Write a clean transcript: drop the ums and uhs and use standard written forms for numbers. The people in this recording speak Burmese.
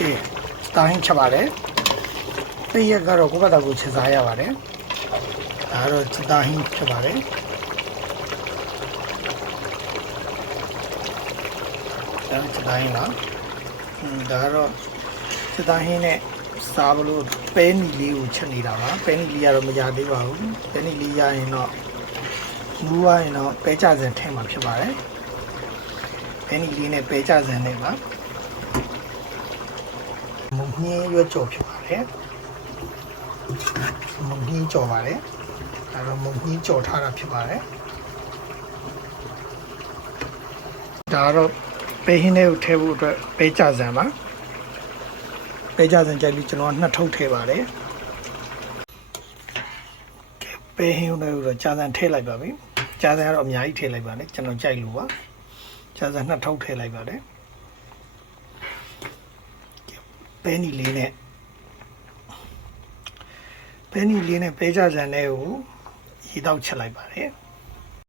ကဲတာဟင်းချက်ပါတယ်တရက်ကတော့ကိုယ့်ဘာသာကိုချက်စားရပါတယ်ဒါတော့ချက်တာဟင်းချက်ပါတယ်ဒါချက်တာဟင်းလားဒါကတော့ချက်တာဟင်းနဲ့စားလို့ပဲနီလေးကိုချက်နေတာပါပဲနီလေးကတော့မရသေးပါဘူးပဲနီလေးရရင်တော့မူးရရင်တော့ပဲကြစံထဲမှာဖြစ်ပါတယ်ပဲနီလေးနဲ့ပဲကြစံနဲ့ပါမုံညင်းရွက်ကြော်ဖြစ်ပါတယ်မုံညင်းကြော်ပါတယ်ဒါတော့မုံညင်းကြော်ထားတာဖြစ်ပါတယ်ဒါတော့ပဲဟင်းလေးကိုထည့်ဖို့အတွက်ပဲကြစံပါပဲကြစံကြိုက်ပြီးကျွန်တော်နှစ်ထုပ်ထည့်ပါတယ်ပဲဟင်းလေးကိုတော့ကြစံထည့်လိုက်ပါပြီကြစံကတော့အများကြီးထည့်လိုက်ပါနဲ့ကျွန်တော်ကြိုက်လို့ပါကြစံနှစ်ထုပ်ထည့်လိုက်ပါတယ်ပဲနီလေးနဲ့ပဲကြစံလေးကိုရေတောက်ချက်လိုက်ပါတယ်